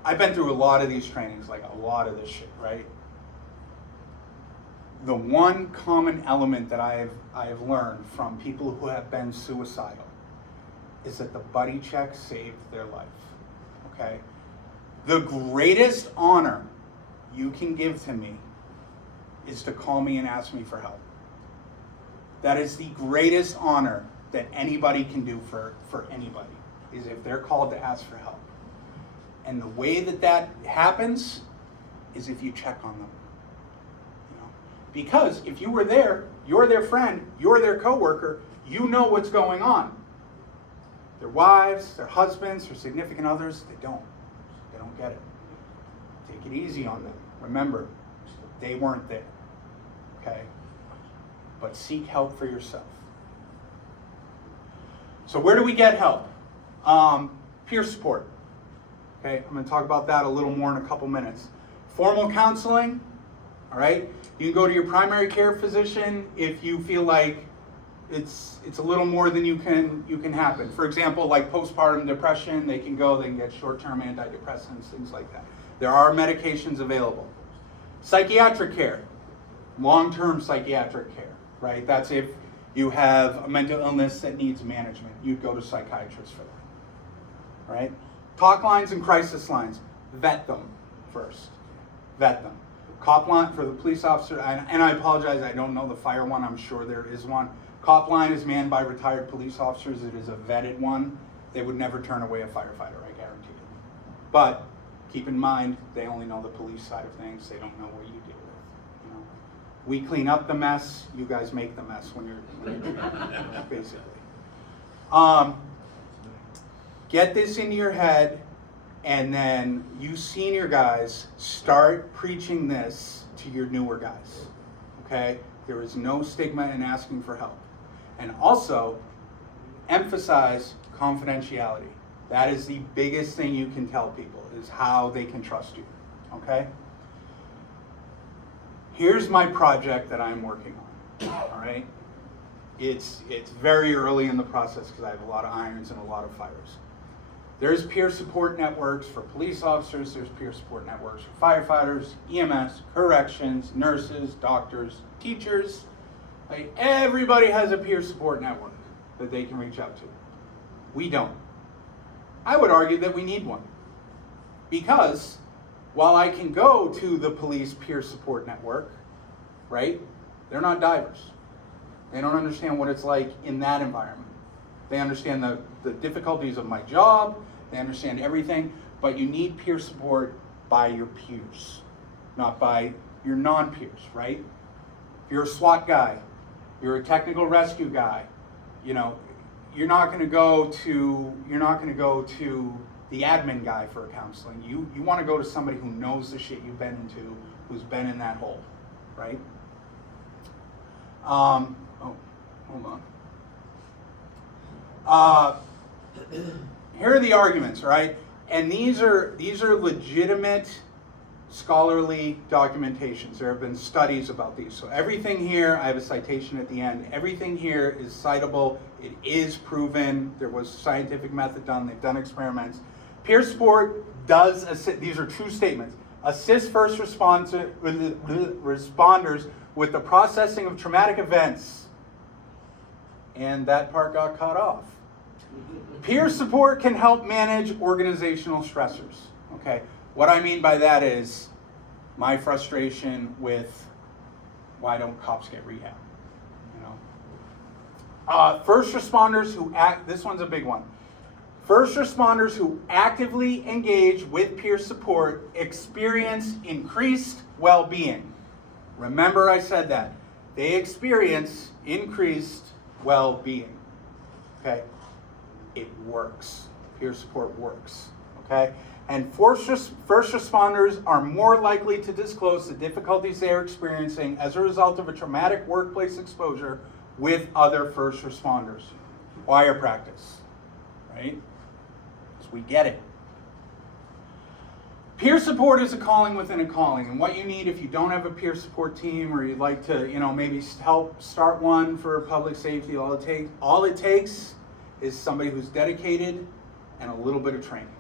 I've been through a lot of these trainings, like a lot of this shit, right? The one common element that I have learned from people who have been suicidal is that the buddy check saved their life, okay? The greatest honor you can give to me is to call me and ask me for help. That is the greatest honor that anybody can do for anybody, is if they're called to ask for help. And the way that happens is if you check on them. Because if you were there, you're their friend, you're their coworker, you know what's going on. Their wives, their husbands, their significant others, they don't get it. Take it easy on them. Remember, they weren't there, okay? But seek help for yourself. So where do we get help? Peer support, okay? I'm gonna talk about that a little more in a couple minutes. Formal counseling, all right? You can go to your primary care physician if you feel like it's a little more than you can happen. For example, like postpartum depression, they can get short-term antidepressants, things like that. There are medications available. Psychiatric care, long-term psychiatric care, right? That's if you have a mental illness that needs management. You'd go to psychiatrists for that, right? Talk lines and crisis lines, vet them first, vet them. Cop line for the police officer, and I apologize, I don't know the fire one, I'm sure there is one. Cop line is manned by retired police officers, it is a vetted one. They would never turn away a firefighter, I guarantee you. But keep in mind, they only know the police side of things, they don't know what you deal with. You know? We clean up the mess, you guys make the mess when you're basically. Get this into your head. And then you senior guys start preaching this to your newer guys, okay? There is no stigma in asking for help. And also, emphasize confidentiality. That is the biggest thing you can tell people, is how they can trust you, okay? Here's my project that I'm working on, all right? It's very early in the process because I have a lot of irons and a lot of fires. There's peer support networks for police officers, there's peer support networks for firefighters, EMS, corrections, nurses, doctors, teachers. Like, everybody has a peer support network that they can reach out to. We don't. I would argue that we need one. Because while I can go to the police peer support network, right, they're not divers. They don't understand what it's like in that environment. They understand the difficulties of my job, they understand everything, but you need peer support by your peers, not by your non-peers, right? If you're a SWAT guy, you're a technical rescue guy, you know, you're not going to go to the admin guy for counseling. You want to go to somebody who knows the shit you've been into, who's been in that hole, right? Oh, hold on. Here are the arguments, right? And these are legitimate scholarly documentations. There have been studies about these. So everything here, I have a citation at the end, everything here is citable, it is proven, there was scientific method done, they've done experiments. Peer support does assist, these are true statements, assist first responders with the processing of traumatic events. And that part got cut off. Peer support can help manage organizational stressors. Okay, what I mean by that is my frustration with why don't cops get rehab? You know, first responders who act. This one's a big one. First responders who actively engage with peer support experience increased well-being. Remember I said that. They experience increased well-being. Okay? It works. Peer support works. Okay? And first responders are more likely to disclose the difficulties they are experiencing as a result of a traumatic workplace exposure with other first responders. Wire practice. Right? Because we get it. Peer support is a calling within a calling, and what you need if you don't have a peer support team or you'd like to, maybe help start one for public safety, all it takes is somebody who's dedicated and a little bit of training.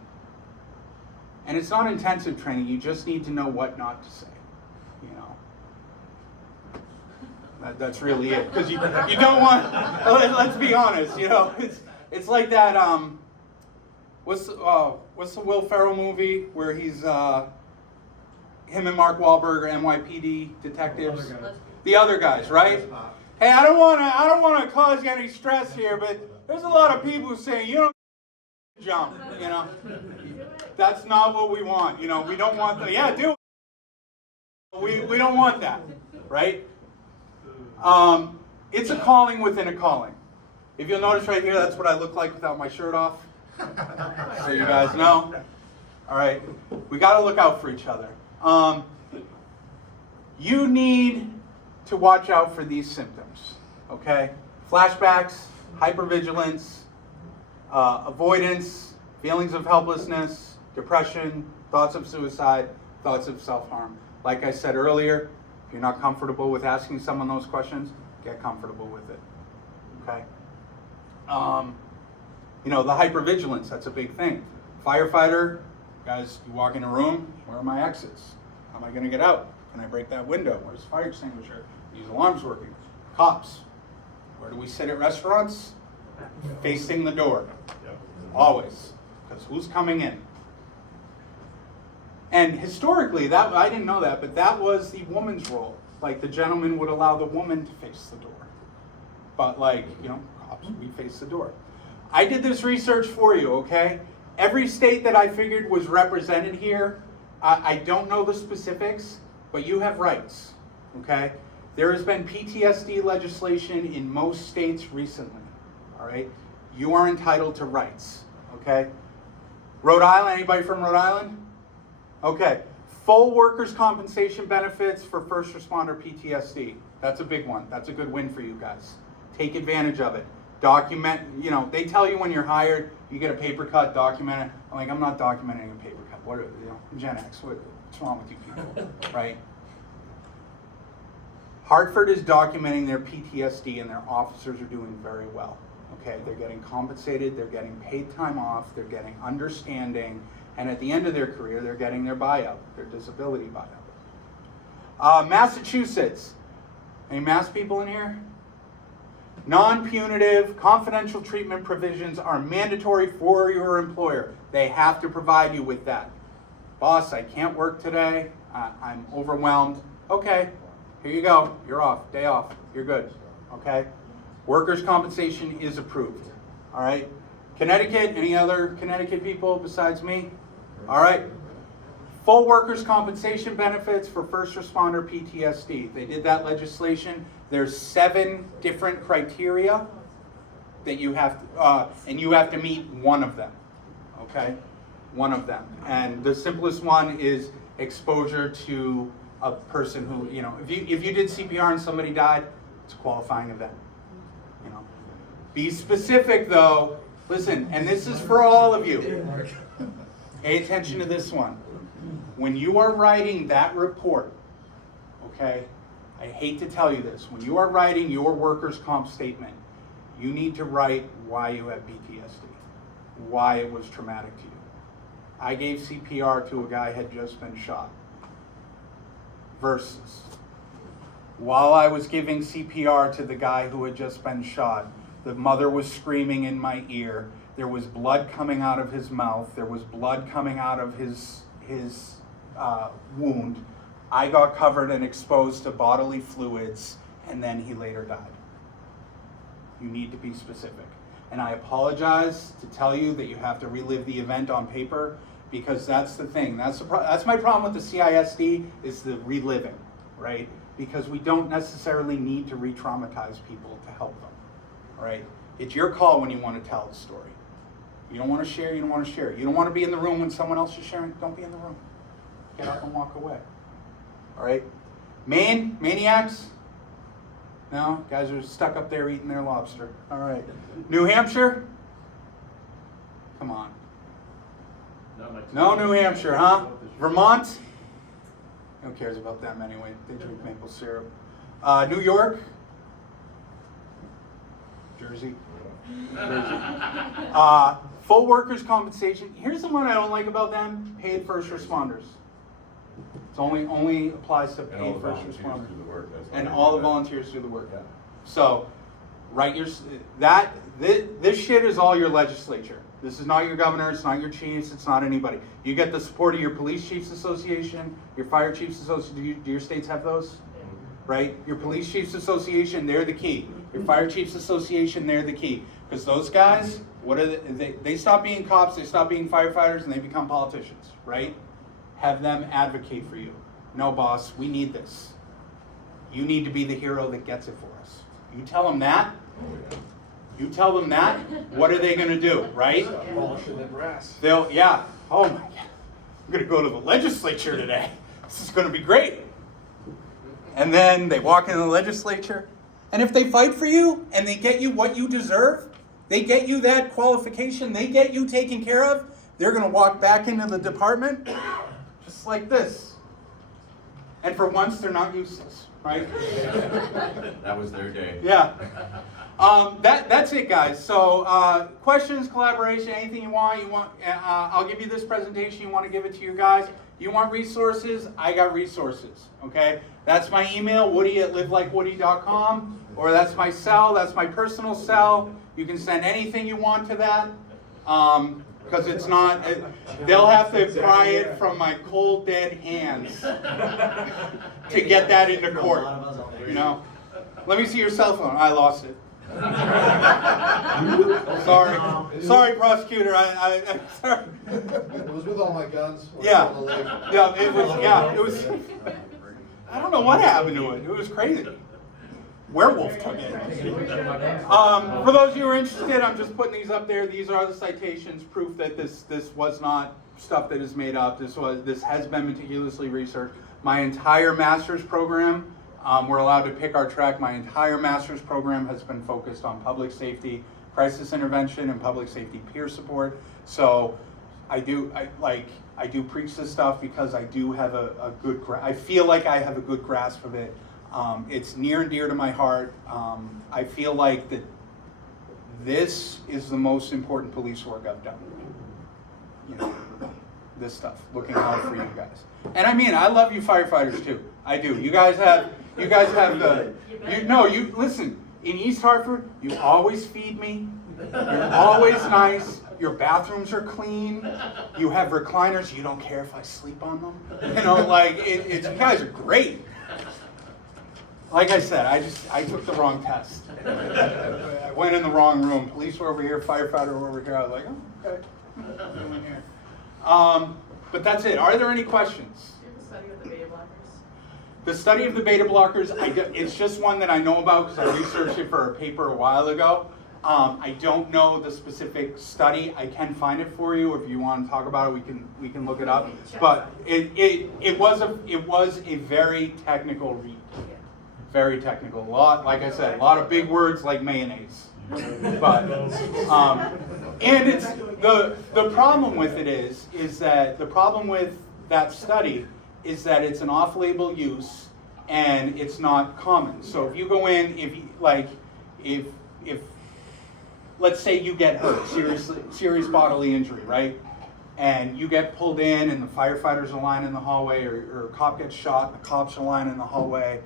And it's not intensive training, you just need to know what not to say, That's really it, because you don't want, let's be honest, it's like that, what's the Will Ferrell movie where he's, him and Mark Wahlberg are NYPD detectives? The Other Guys, right? Hey, I don't want to cause you any stress here, but there's a lot of people saying, you don't jump, That's not what we want, we don't want that. Yeah, do it. We don't want that, right? It's a calling within a calling. If you'll notice right here, that's what I look like without my shirt off. So you guys know. All right, we got to look out for each other. You need to watch out for these symptoms, okay? Flashbacks, hypervigilance, avoidance, feelings of helplessness, depression, thoughts of suicide, thoughts of self-harm. Like I said earlier, if you're not comfortable with asking someone those questions, get comfortable with it, okay? The hypervigilance, that's a big thing. Firefighter, guys, you walk in a room, where are my exits? How am I gonna get out? Can I break that window? Where's the fire extinguisher? These alarms working. Cops, where do we sit at restaurants? Facing the door, always, because who's coming in? And historically, that I didn't know that, but that was the woman's role. Like the gentleman would allow the woman to face the door. But cops, we face the door. I did this research for you, okay? Every state that I figured was represented here, I don't know the specifics, but you have rights, okay? There has been PTSD legislation in most states recently, all right? You are entitled to rights, okay? Rhode Island, anybody from Rhode Island? Okay, full workers' compensation benefits for first responder PTSD. That's a big one. That's a good win for you guys. Take advantage of it. Document, they tell you when you're hired, you get a paper cut, document it. I'm like, I'm not documenting a paper cut. What, Gen X, what's wrong with you people, right? Hartford is documenting their PTSD and their officers are doing very well. Okay, they're getting compensated, they're getting paid time off, they're getting understanding, and at the end of their career, they're getting their buyout, their disability buyout. Massachusetts, any Mass people in here? Non-punitive, confidential treatment provisions are mandatory for your employer. They have to provide you with that. Boss, I can't work today, I'm overwhelmed. Okay, here you go, you're off, day off, you're good, okay? Workers' compensation is approved, all right? Connecticut, any other Connecticut people besides me? All right. Full workers' compensation benefits for first responder PTSD. They did that legislation. There's 7 different criteria that you have to, and you have to meet one of them, okay? One of them. And the simplest one is exposure to a person who, if you did CPR and somebody died, it's a qualifying event. Be specific though. Listen, and this is for all of you. Pay attention to this one. When you are writing that report, okay, I hate to tell you this, when you are writing your workers' comp statement, you need to write why you have PTSD, why it was traumatic to you. I gave CPR to a guy who had just been shot. Versus, while I was giving CPR to the guy who had just been shot, the mother was screaming in my ear. There was blood coming out of his mouth. There was blood coming out of his wound. I got covered and exposed to bodily fluids, and then he later died. You need to be specific. And I apologize to tell you that you have to relive the event on paper, because that's the thing. That's my problem with the CISD, is the reliving, right? Because we don't necessarily need to re-traumatize people to help them, right? It's your call when you want to tell the story. You don't want to share, you don't want to share. You don't want to be in the room when someone else is sharing, don't be in the room. Get up and walk away. All right? Maine? Maniacs? No? Guys are stuck up there eating their lobster. All right. New Hampshire? Come on. No New Hampshire, huh? Vermont? Who cares about them anyway? They drink maple syrup. New York? Jersey? Full workers' compensation. Here's the one I don't like about them: paid first responders. It only applies to paid first responders. And all the volunteers do the work. Yeah. So, write this shit is all your legislature. This is not your governor, it's not your chiefs, it's not anybody. You get the support of your police chiefs association, your fire chiefs association. Do your states have those? Right? Your police chiefs association, they're the key. Your fire chiefs association, they're the key. Because those guys, what are they stop being cops, they stop being firefighters, and they become politicians, right? Have them advocate for you. No, boss, we need this. You need to be the hero that gets it for us. You tell them that. You tell them that. What are they going to do, right? Polishing the grass. Yeah. Oh my God. I'm going to go to the legislature today. This is going to be great. And then they walk into the legislature. And if they fight for you and they get you what you deserve, they get you that qualification, they get you taken care of, they're going to walk back into the department just like this. And for once, they're not useless, right? That was their day. Yeah. That's it, guys. So questions, collaboration, anything you want. I'll give you this presentation. You want to give it to you guys. You want resources? I got resources. Okay. That's my email, woody@livelikewoody.com, or that's my cell. That's my personal cell. You can send anything you want to that. Because it's not. They'll have to pry it from my cold dead hands to get that into court. You know. Let me see your cell phone. I lost it. Sorry, prosecutor. I'm sorry. It was with all my guns. Yeah, it was. I don't know what happened to it. It was crazy. Werewolf took it. For those of you who are interested, I'm just putting these up there. These are the citations, proof that this was not stuff that is made up. This has been meticulously researched. My entire master's program. We're allowed to pick our track. My entire master's program has been focused on public safety, crisis intervention, and public safety peer support. So I do preach this stuff because I do have a good, I feel like I have a good grasp of it. It's near and dear to my heart. I feel like that this is the most important police work I've done. You know, this stuff, looking out for you guys. And I mean, I love you firefighters too. I do. You guys have listen, in East Hartford, you always feed me. You're always nice. Your bathrooms are clean. You have recliners. You don't care if I sleep on them. You know, like, you guys are great. Like I said, I took the wrong test. I went in the wrong room. Police were over here, firefighter were over here. I was like, oh, okay. What am I doing here? But that's it. Are there any questions? The study of the beta blockers. The study of the beta blockers, it's just one that I know about because I researched it for a paper a while ago. I don't know the specific study. I can find it for you if you want to talk about it. We can look it up. But it was a very technical read. Very technical. Like I said, a lot of big words like mayonnaise. But and it's the problem with it is that the problem with that study is that it's an off-label use and it's not common. So if you go in, if let's say you get hurt, serious bodily injury, right? And you get pulled in and the firefighters are lying in the hallway, or a cop gets shot and the cops are lying in the hallway,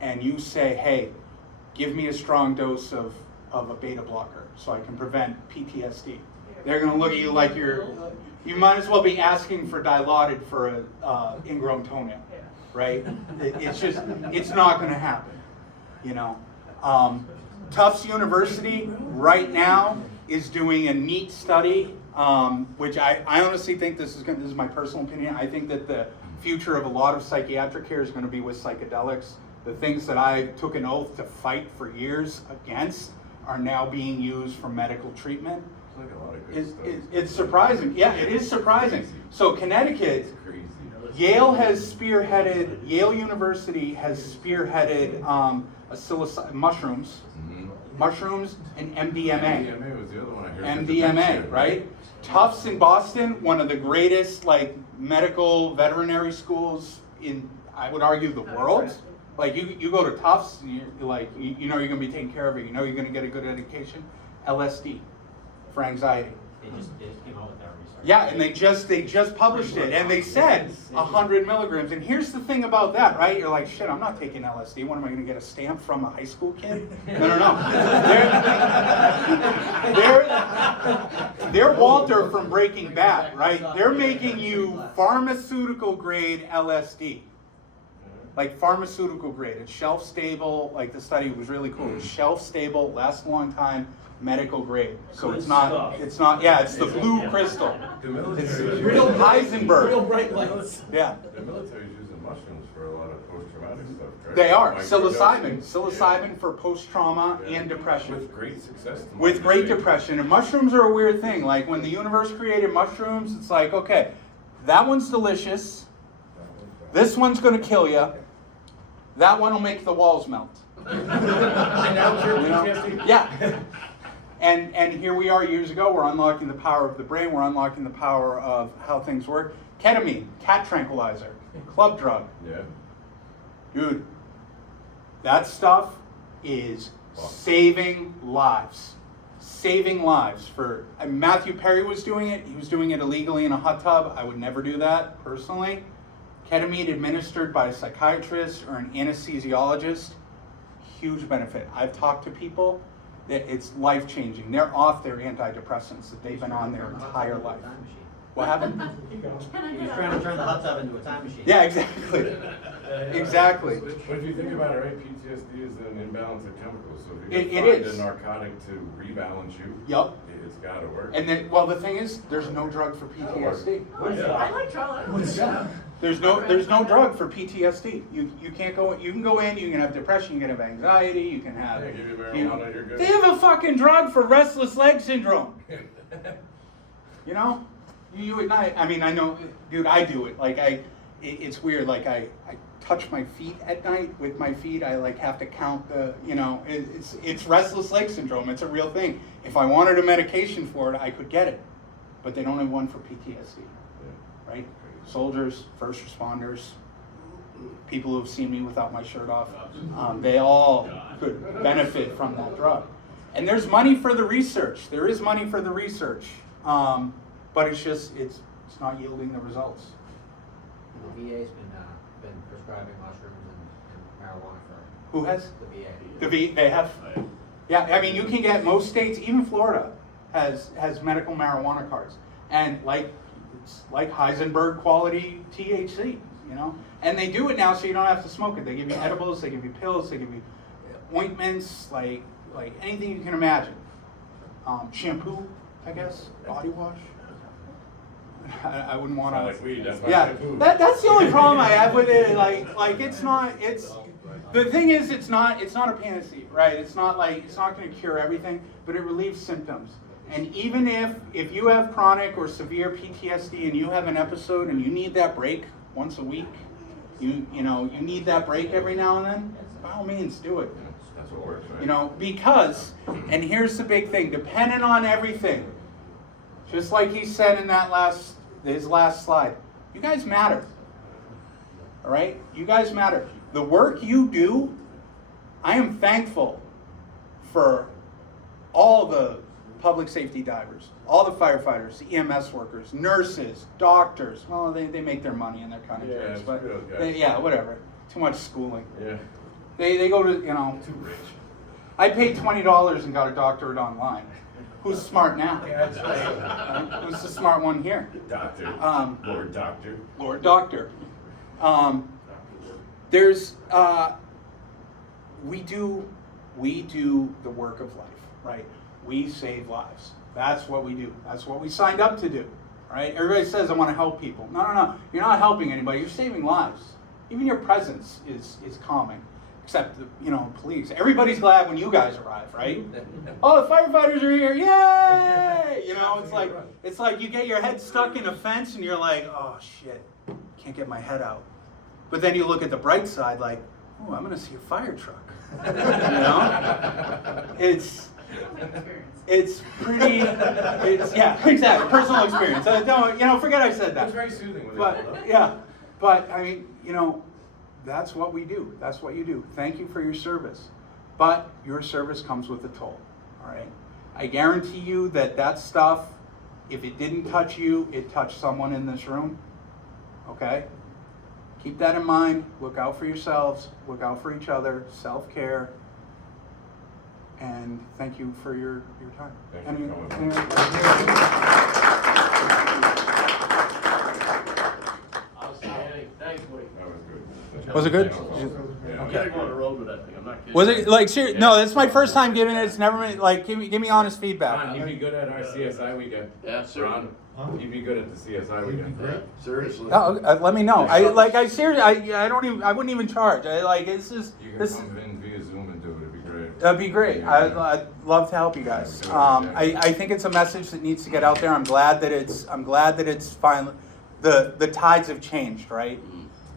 and you say, hey, give me a strong dose of a beta blocker so I can prevent PTSD. They're going to look at you like you might as well be asking for Dilaudid for a ingrown toenail, right? It's not going to happen, you know. Tufts University right now is doing a neat study, which I honestly think this is my personal opinion. I think that the future of a lot of psychiatric care is going to be with psychedelics. The things that I took an oath to fight for years against are now being used for medical treatment. Like a lot of good stuff. It's surprising. Yeah, it is surprising. So Connecticut, It's crazy. Yale University has spearheaded mushrooms and MDMA. MDMA was the other one I heard. MDMA, right? Tufts in Boston, one of the greatest like medical veterinary schools in, I would argue, the world. Like you go to Tufts, and you're like, you know you're gonna be taken care of it. You know you're gonna get a good education. LSD for anxiety. They just came out with that research. Yeah, and they just published it, and they said 100 milligrams. And here's the thing about that, right? You're like, shit, I'm not taking LSD. What am I going to get a stamp from a high school kid? No. They're Walter from Breaking Bad, right? They're making you pharmaceutical grade LSD. Like pharmaceutical grade. It's shelf stable. Like the study was really cool. It's shelf stable, lasts a long time. Medical grade, so it's not. Yeah, it's the blue crystal. The military It's is real Heisenberg. Real bright lights. Yeah, The military's using mushrooms for a lot of post-traumatic stuff, correct? they are Microdosing. psilocybin for post-trauma Yeah. and depression. With great success. to my With great understanding. depression, and mushrooms are a weird thing. Like when the universe created mushrooms, it's like, okay, that one's delicious. This one's gonna kill you. That one will make the walls melt. And now cure You know? PTSD. Yeah. And here we are years ago, we're unlocking the power of the brain, we're unlocking the power of how things work. Ketamine, cat tranquilizer, club drug. Yeah. Dude, that stuff is saving lives. Saving lives. Matthew Perry was doing it, he was doing it illegally in a hot tub. I would never do that, personally. Ketamine administered by a psychiatrist or an anesthesiologist, huge benefit. I've talked to people that it's life-changing. They're off their antidepressants that they've been on their entire life. What happened? He was trying to turn the hot tub into a time machine. Yeah, exactly. Exactly. But if you think about it, right, PTSD is an imbalance of chemicals. So if you It can find is. a narcotic to rebalance you, Yup. it's got to work. And then, well, the thing is, there's no drug for PTSD. I like chocolate. There's no drug for PTSD. You can't go. You can go in. You can have depression. You can have anxiety. You can have. Yeah, give you you marijuana, you're good. They have a fucking drug for restless leg syndrome. You know, you at night. I mean, I know, dude. I do it. Like it's weird. Like I touch my feet at night with my feet. I like have to count the. You know, it's restless leg syndrome. It's a real thing. If I wanted a medication for it, I could get it, but they don't have one for PTSD. Right? Soldiers, first responders, people who have seen me without my shirt off, they all could benefit from that drug. And there's money for the research. There is money for the research, but it's not yielding the results. The VA's been prescribing mushrooms and marijuana for Who has? the VA. They have. Yeah, I mean, you can get most states, even Florida, has medical marijuana cards, and it's like Heisenberg quality THC, you know? And they do it now so you don't have to smoke it. They give you edibles, they give you pills, they give you ointments, like anything you can imagine. Shampoo, I guess, body wash. I wouldn't want to. Not like weed, that's my Yeah, shampoo. that's the only problem I have with it. Like the thing is, it's not a panacea, right? It's not going to cure everything, but it relieves symptoms. And even if you have chronic or severe PTSD and you have an episode and you need that break once a week, you need that break every now and then, by all means do it. That's what works, right? You know, because, and here's the big thing, dependent on everything, just like he said in his last slide, you guys matter. All right? You guys matter. The work you do, I am thankful for all the public safety divers, all the firefighters, the EMS workers, nurses, doctors. Well, they make their money and they're kind of jerks, but screw those guys. yeah, whatever. Too much schooling. Yeah. They go to, Too rich. I paid $20 and got a doctorate online. Who's smart now? Yeah, that's right. Who's the smart one here? Doctor. Lord Doctor. Lord Doctor. There's, we do We do the work of life, right? We save lives. That's what we do. That's what we signed up to do, right? Everybody says, I want to help people. No. You're not helping anybody. You're saving lives. Even your presence is calming, except the, police. Everybody's glad when you guys arrive, right? Oh, the firefighters are here! Yay! It's like you get your head stuck in a fence and you're like, oh shit, can't get my head out. But then you look at the bright side, like, oh, I'm gonna see a fire truck. It's pretty. Yeah, exactly. Personal experience. Don't forget I said that. It's very soothing when But they pull up. yeah, but I mean, that's what we do. That's what you do. Thank you for your service, but your service comes with a toll. All right. I guarantee you that stuff, if it didn't touch you, it touched someone in this room. Okay. Keep that in mind. Look out for yourselves. Look out for each other. Self-care. And thank you for your time. Thank you for coming. Outstanding. Thanks, Wade. That was good. Was it good? Yeah. I'm gonna go on the road with that thing. I'm not kidding. Was it like serious? No, that's my first time giving it. It's never been like give me honest feedback. Ron, you'd be good at our CSI weekend. Yeah, sir. Ron, you'd be good at the CSI weekend. Yeah. Seriously. Let me know. I wouldn't even charge. It's just You can this. come in via Zoom and do it. It'd be great. That'd be great. I'd love to help you guys. I think it's a message that needs to get out there. I'm glad that it's finally the tides have changed, right?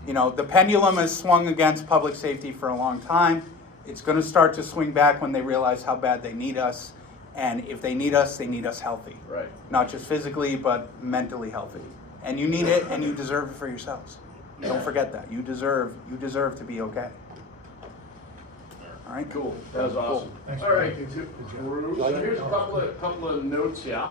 The pendulum has swung against public safety for a long time. It's going to start to swing back when they realize how bad they need us. And if they need us healthy. Right. Not just physically, but mentally healthy. And you need it, and you deserve it for yourselves. Don't forget that. You deserve to be okay. All right. Cool. That was awesome. All right. So here's a couple of notes here.